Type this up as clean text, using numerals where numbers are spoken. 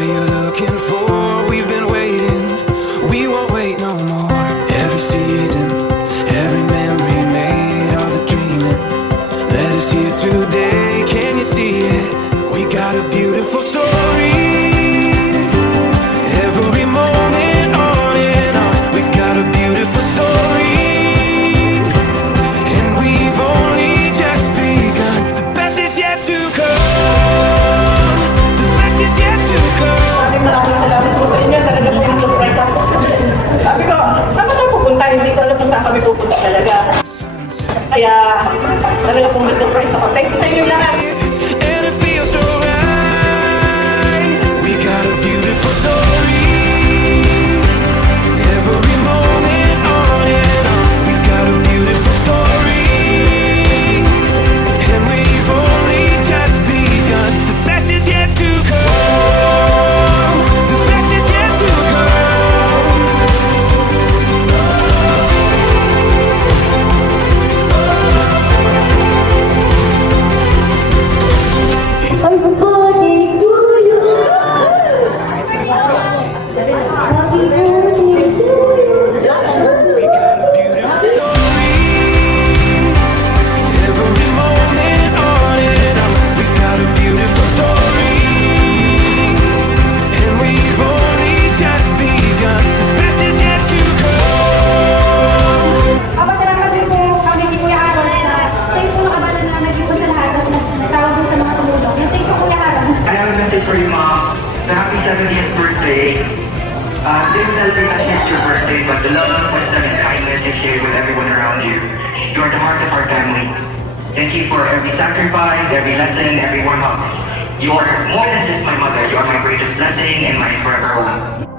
what you're looking for. We've been waiting, we won't wait no more. Every season, every memory made, all the dreaming led us here today. Can you see it? We got a beautiful story. Every moment on and on, we got a beautiful story. And we've only just begun. The best is yet to come. The best is yet to come. Maraming salamat po sa inyo. Talaga po yung surprise ako. Sabi ko, saan tayo pupunta? Hindi ko alam kung saan kami pupunta talaga. Kaya talaga pong surprise ako. Thank you sa inyo lahat. And it feels so right. We got a beautiful story. Every moment on and on, we got a beautiful story. And we've only just begun. The best is yet to come. The best is yet to come. Happy birthday to you. Happy birthday to you. We got a beautiful story. Every moment on and on, we got a beautiful story. And we've only just begun. The best is yet to come. Salamat din po kami ni Kuya Aaron na thankful na kabalan na nag-ipon sa lahat tapos nagtawag din sa mga tumulong. Yung thank you Kuya Aaron. I have a message for you, Mom. So happy 70th birthday. Didn't celebrate not just your birthday, but the love, wisdom, and kindness you shared with everyone around you. You are the heart of our family. Thank you for every sacrifice, every lesson, every warm hugs. You are more than just my mother. You are my greatest blessing and my forever home.